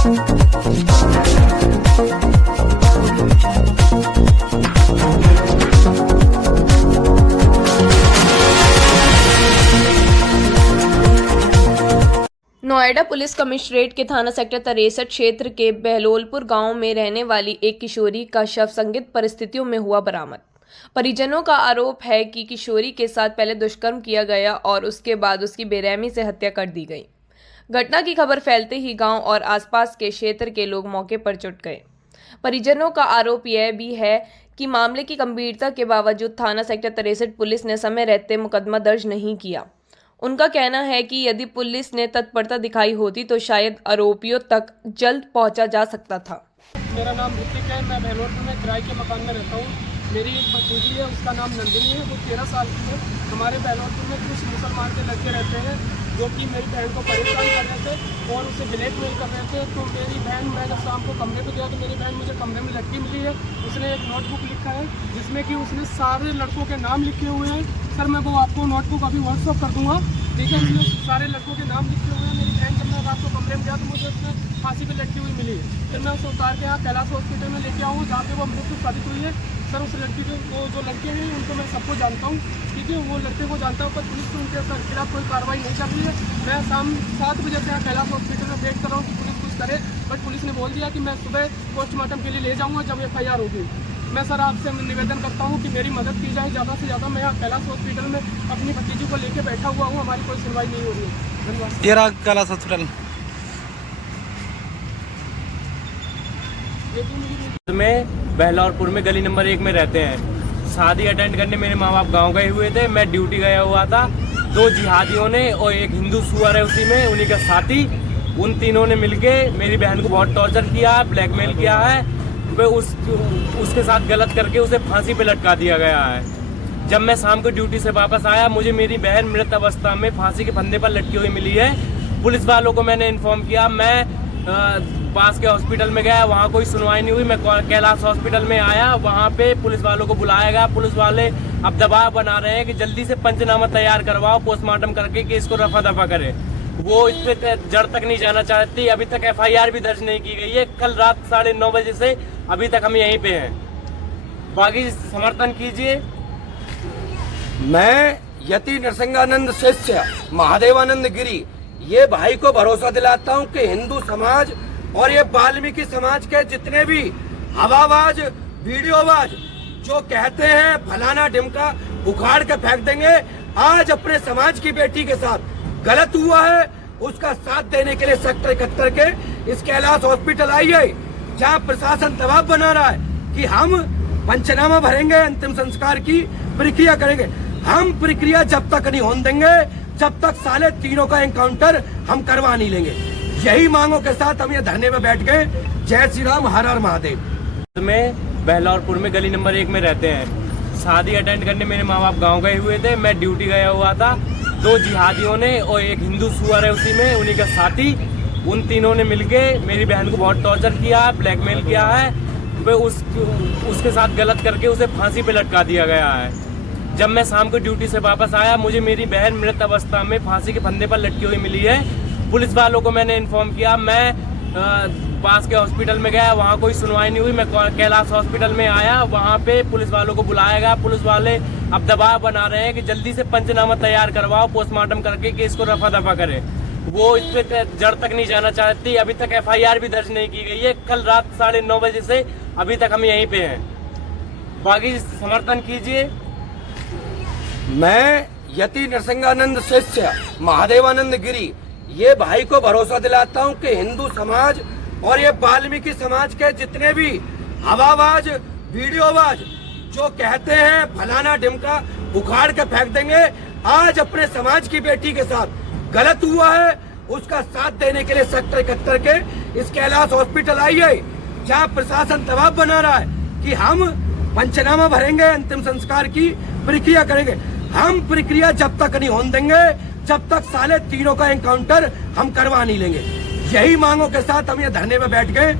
Noida police commissionerate के थाना sector 63 क्षेत्र के बहलोलपुर गांव में रहने वाली एक किशोरी का शव संदिग्ध परिस्थितियों में हुआ बरामद। परिजनों का आरोप है कि किशोरी के साथ पहले दुष्कर्म किया गया और उसके बाद उसकी बेरहमी से हत्या कर दी गई। घटना की खबर फैलते ही गांव और आसपास के क्षेत्र के लोग मौके पर जुट गए। परिजनों का आरोप यह भी है कि मामले की गंभीरता के बावजूद थाना सेक्टर 63 पुलिस ने समय रहते मुकदमा दर्ज नहीं किया। उनका कहना है कि यदि पुलिस ने तत्परता दिखाई होती तो शायद आरोपियों तक जल्द पहुंचा जा सकता था। मेरा नाम ऋतिक है। मैं बहलोलपुर में किराए के मकान में रहता हूँ। मेरी एक भतीजी है, उसका नाम नंदिनी है, वो 13 साल की है। हमारे बहलोलपुर में कुछ मुसलमान के लड़के रहते हैं जो कि मेरी बहन को परेशान कर रहे थे और उसे ब्लैकमेल कर रहे थे। तो मेरी बहन, मैं जब शाम को कमरे पे गया तो मेरी बहन मुझे कमरे में लड़की मिली है। उसने एक नोटबुक लिखा है जिसमें कि उसने सारे लड़कों के नाम लिखे हुए हैं। सर मैं वो आपको नोटबुक अभी व्हाट्सअप कर दूँगा, ठीक है। उसमें सारे लड़कों के नाम लिखे हुए हैं। मेरी बहन जब मैं रात को कमरे में गया तो मुझे उसमें फांसी पे लटकी हुई मिली है। फिर मैं उसे उतार के यहाँ कैलाश हॉस्पिटल में लेके आऊँ जहाँ पे वो मृत्यु साबित हुई है। सर उस लड़की को, वो जो लड़के हैं उनको मैं सबको जानता हूँ, ठीक है। वो लड़के को जानता हूँ पर पुलिस तो उनके खिलाफ कोई कार्रवाई नहीं कर रही है। मैं शाम 7 बजे से यहाँ कैलाश हॉस्पिटल में वेट कर रहा हूँ कि पुलिस कुछ करे, बट पुलिस ने बोल दिया कि मैं सुबह पोस्टमार्टम के लिए ले जाऊँगा जब FIR होगी। मैं सर आपसे निवेदन करता हूँ कि मेरी मदद की जाए ज़्यादा से ज़्यादा। मैं यहाँ कैलाश हॉस्पिटल में अपनी भतीजी को लेके बैठा हुआ हूँ, हमारी कोई सुनवाई नहीं हो रही है। धन्यवाद। तेरा कैलाश हॉस्पिटल में बहलोलपुर में गली नंबर 1 में रहते हैं। शादी अटेंड करने मेरे माँ बाप गाँव गए हुए थे, मैं ड्यूटी गया हुआ था। 2 जिहादियों ने और एक हिंदू सुअर है उसी में, उन्हीं का साथी, उन तीनों ने मिलके मेरी बहन को बहुत टॉर्चर किया है, ब्लैकमेल किया है। वे उसके साथ गलत करके उसे फांसी पे लटका दिया गया है। जब मैं शाम को ड्यूटी से वापस आया मुझे मेरी बहन मृत अवस्था में फांसी के फंदे पर लटकी हुई मिली है। पुलिस वालों को मैंने इन्फॉर्म किया। मैं पास के हॉस्पिटल में गया, वहाँ कोई सुनवाई नहीं हुई। मैं कैलाश हॉस्पिटल में आया, वहाँ पे पुलिस वालों को बुलाया गया। पुलिस वाले अब दबाव बना रहे हैं कि जल्दी से पंचनामा तैयार करवाओ पोस्टमार्टम करके कि इसको रफा दफा करे। वो इस पे जड़ तक नहीं जाना चाहती। अभी तक FIR भी दर्ज नहीं की गई है। कल रात 9:30 बजे से अभी तक हम यहीं पे हैं। बाकी समर्थन कीजिए। मैं यति नरसिंहानंद शिष्य महादेवानंद गिरी ये भाई को भरोसा दिलाता हूँ कि हिंदू समाज और ये वाल्मीकि समाज के जितने भी हवाबाज वीडियोबाज जो कहते हैं फलाना ढिमका उखाड़ के फेंक देंगे, आज अपने समाज की बेटी के साथ गलत हुआ है उसका साथ देने के लिए सेक्टर 71 के इस कैलाश हॉस्पिटल आइए, जहाँ प्रशासन दबाव बना रहा है कि हम पंचनामा भरेंगे, अंतिम संस्कार की प्रक्रिया करेंगे। हम प्रक्रिया जब तक नहीं होने देंगे जब तक साले तीनों का एनकाउंटर हम करवा नहीं लेंगे। यही मांगों के साथ हम ये धरने में बैठ गए। जय श्री राम, हर हर महादेव। में बहलोलपुर में गली नंबर 1 में रहते हैं। शादी अटेंड करने मेरे माँ बाप गाँव गए हुए थे, मैं ड्यूटी गया हुआ था। 2 जिहादियों ने और एक हिंदू सुअर है उसी में, उन्हीं का साथी, उन तीनों ने मिलके मेरी बहन को बहुत टॉर्चर किया है, ब्लैकमेल किया है। वे उसके साथ गलत करके उसे फांसी पे लटका दिया गया है। जब मैं शाम को ड्यूटी से वापस आया मुझे मेरी बहन मृत अवस्था में फांसी के फंदे पर लटकी हुई मिली है। पुलिस वालों को मैंने इन्फॉर्म किया। मैं पास के हॉस्पिटल में गया, वहाँ कोई सुनवाई नहीं हुई। मैं कैलाश हॉस्पिटल में आया, वहाँ पे पुलिस वालों को बुलाया गया। पुलिस वाले अब दबाव बना रहे हैं कि जल्दी से पंचनामा तैयार करवाओ पोस्टमार्टम करके कि इसको रफा दफा करे। वो इस पे जड़ तक नहीं जाना चाहती। अभी तक FIR भी दर्ज नहीं की गई है। कल रात 9:30 बजे से अभी तक हम यहीं पे हैं। बाकी समर्थन कीजिए। मैं यति नरसिंहानंद शिष्य महादेवानंद गिरी ये भाई को भरोसा दिलाता हूँ कि हिंदू समाज और ये वाल्मीकि समाज के जितने भी हवाबाज वीडियोबाज जो कहते हैं फलाना ढिमका उखाड़ के फेंक देंगे, आज अपने समाज की बेटी के साथ गलत हुआ है उसका साथ देने के लिए सेक्टर 71 के इस कैलाश हॉस्पिटल आइए, जहाँ प्रशासन दबाव बना रहा है कि हम पंचनामा भरेंगे, अंतिम संस्कार की प्रक्रिया करेंगे। हम प्रक्रिया जब तक नहीं होने देंगे जब तक साले तीनों का एनकाउंटर हम करवा नहीं लेंगे। यही मांगों के साथ हम ये धरने में बैठ गए।